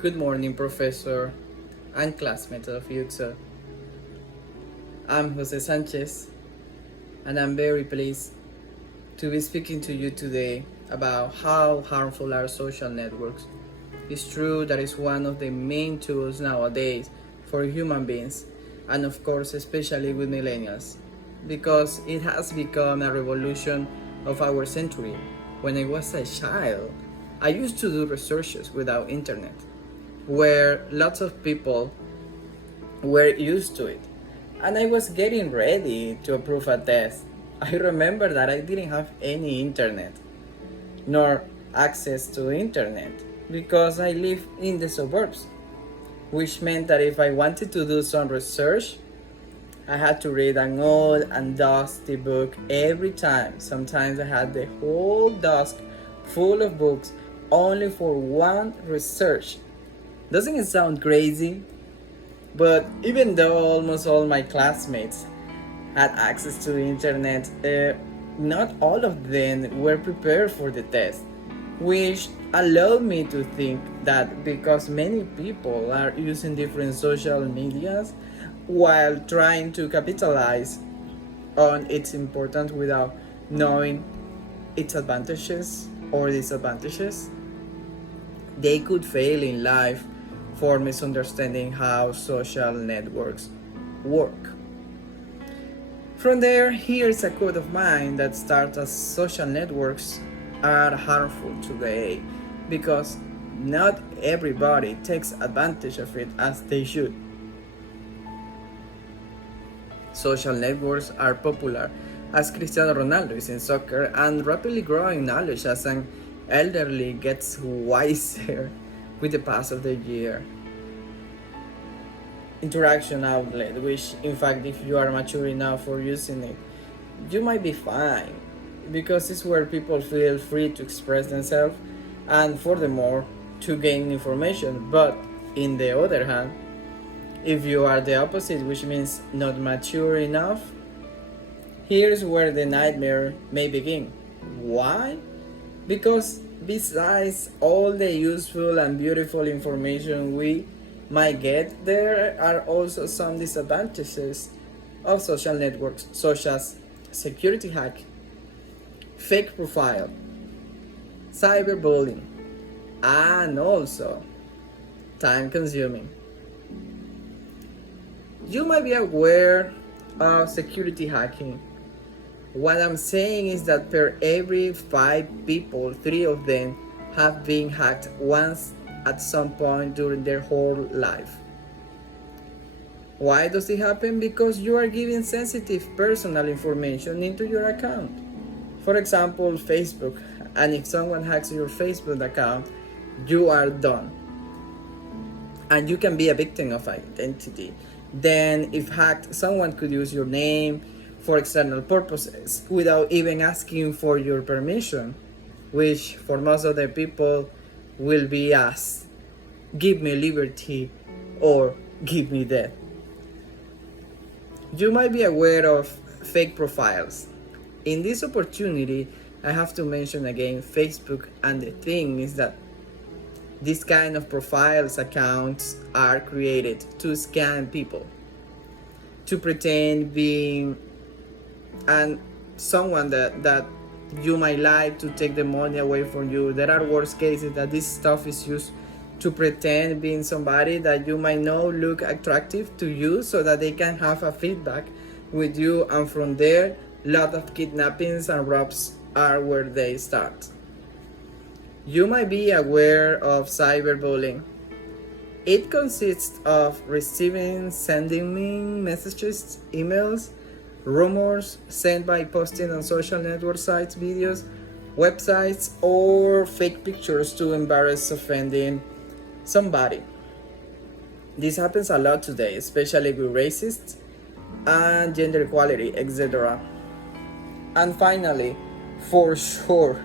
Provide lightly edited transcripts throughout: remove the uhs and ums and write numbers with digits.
Good morning, Professor and classmates of IUTSO. I'm Jose Sanchez, and I'm very pleased to be speaking to you today about how harmful are social networks. It's true that it's one of the main tools nowadays for human beings, and of course, especially with millennials, because it has become a revolution of our century. When I was a child, I used to do researches without internet, where lots of people were used to it. And I was getting ready to approve a test. I remember that I didn't have any internet, nor access to internet, because I live in the suburbs, which meant that if I wanted to do some research, I had to read an old and dusty book every time. Sometimes I had the whole desk full of books only for one research. Doesn't it sound crazy? But even though almost all my classmates had access to the internet, not all of them were prepared for the test, which allowed me to think that because many people are using different social medias while trying to capitalize on its importance without knowing its advantages or disadvantages, they could fail in life for misunderstanding how social networks work. From there, here's a quote of mine that starts as social networks are harmful today because not everybody takes advantage of it as they should. Social networks are popular as Cristiano Ronaldo is in soccer and rapidly growing knowledge as an elderly gets wiser with the pass of the year. Interaction outlet, which in fact if you are mature enough for using it, you might be fine because it's where people feel free to express themselves and furthermore to gain information. But in the other hand, if you are the opposite, which means not mature enough, here's where the nightmare may begin. Why? Because besides all the useful and beautiful information we might get, there are also some disadvantages of social networks, such as security hack, fake profile, cyberbullying, and also time consuming. You might be aware of security hacking. What I'm saying is that per every 5 people, 3 of them have been hacked once at some point during their whole life. Why does it happen? Because you are giving sensitive personal information into your account. For example, Facebook, and if someone hacks your Facebook account, you are done. And you can be a victim of identity. Then, if hacked, someone could use your name for external purposes without even asking for your permission, which for most of the people will be as give me liberty or give me death. You might be aware of fake profiles. In this opportunity, I have to mention again Facebook, and the thing is that these kind of profiles accounts are created to scam people, to pretend being and someone that you might like to take the money away from you. There are worst cases that this stuff is used to pretend being somebody that you might know look attractive to you so that they can have a feedback with you, and from there lot of kidnappings and robs are where they start. You might be aware of cyberbullying. It consists of sending messages, emails, rumors sent by posting on social network sites, videos, websites, or fake pictures to embarrass offending somebody. This happens a lot today, especially with racists and gender equality, etc. And finally, for sure,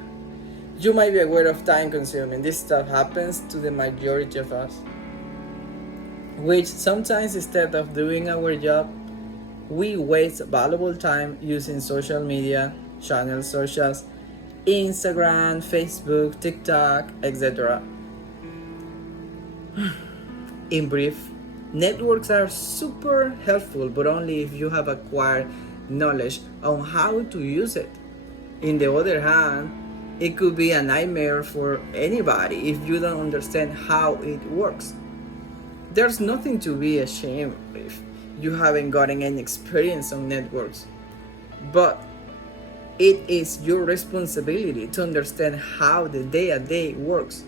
you might be aware of time consuming. This stuff happens to the majority of us, which sometimes instead of doing our job, we waste valuable time using social media channels such as Instagram, Facebook, TikTok, etc. In brief, networks are super helpful, but only if you have acquired knowledge on how to use it. In the other hand, it could be a nightmare for anybody if you don't understand how it works. There's nothing to be ashamed if you haven't gotten any experience on networks, but it is your responsibility to understand how the day-to-day works.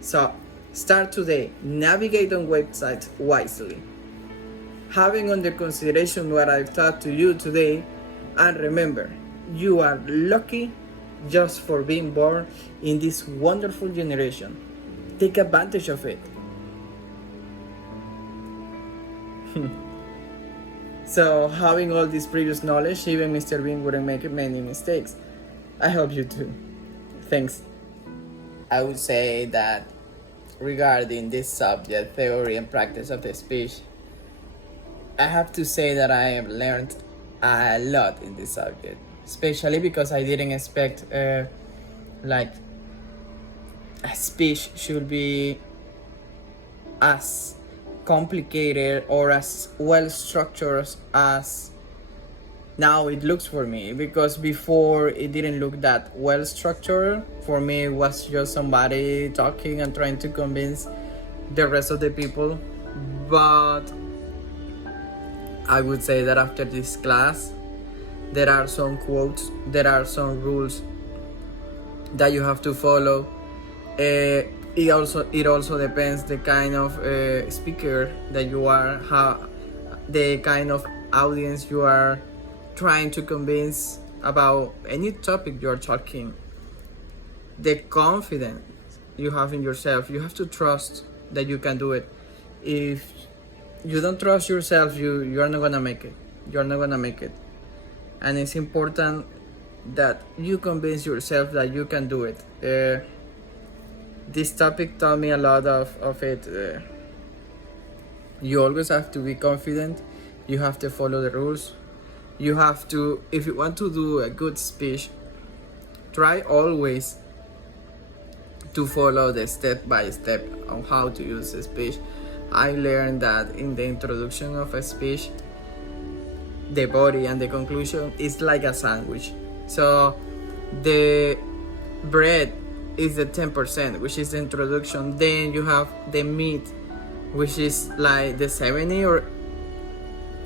So start today, navigate on websites wisely, having under consideration what I've taught to you today, and remember, you are lucky just for being born in this wonderful generation. Take advantage of it. So, having all this previous knowledge, even Mr. Bean wouldn't make many mistakes. I hope you too. Thanks. I would say that regarding this subject, theory and practice of the speech, I have to say that I have learned a lot in this subject, especially because I didn't expect like a speech should be as complicated or as well structured as now it looks for me, because before it didn't look that well structured. For me, it was just somebody talking and trying to convince the rest of the people. But I would say that after this class, there are some quotes, there are some rules that you have to follow. It also depends the kind of speaker that you are, how the kind of audience you are trying to convince about any topic you are talking. The confidence you have in yourself, you have to trust that you can do it. If you don't trust yourself, you are not gonna make it. You're not gonna make it. And it's important that you convince yourself that you can do it. This topic taught me a lot of it. You always have to be confident. You have to follow the rules. You have to, if you want to do a good speech, try always to follow the step by step on how to use a speech. I learned that in the introduction of a speech, the body and the conclusion is like a sandwich. So the bread is the 10%, which is the introduction. Then you have the meat, which is like the 70 or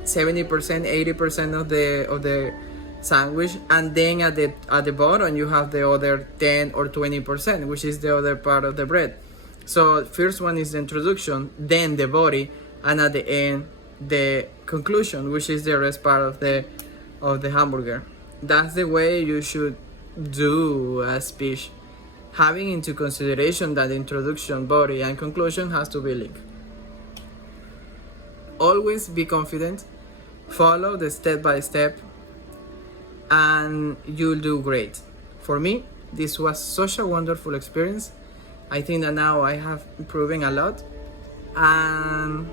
70%, 80% of the sandwich, and then at the bottom you have the other 10 or 20%, which is the other part of the bread. So first one is the introduction, then the body, and at the end the conclusion, which is the rest part of the hamburger. That's the way you should do a speech, having into consideration that the introduction, body, and conclusion has to be linked. Always be confident, follow the step by step, and you'll do great. For me, this was such a wonderful experience. I think that now I have improving a lot, and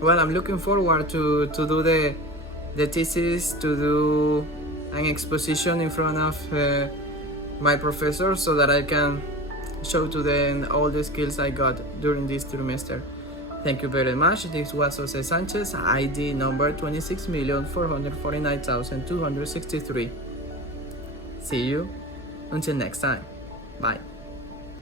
well, I'm looking forward to do the thesis, to do an exposition in front of my professor, so that I can show to them all the skills I got during this trimester. Thank you very much. This was Jose Sanchez, ID number 26,449,263. See you until next time. Bye.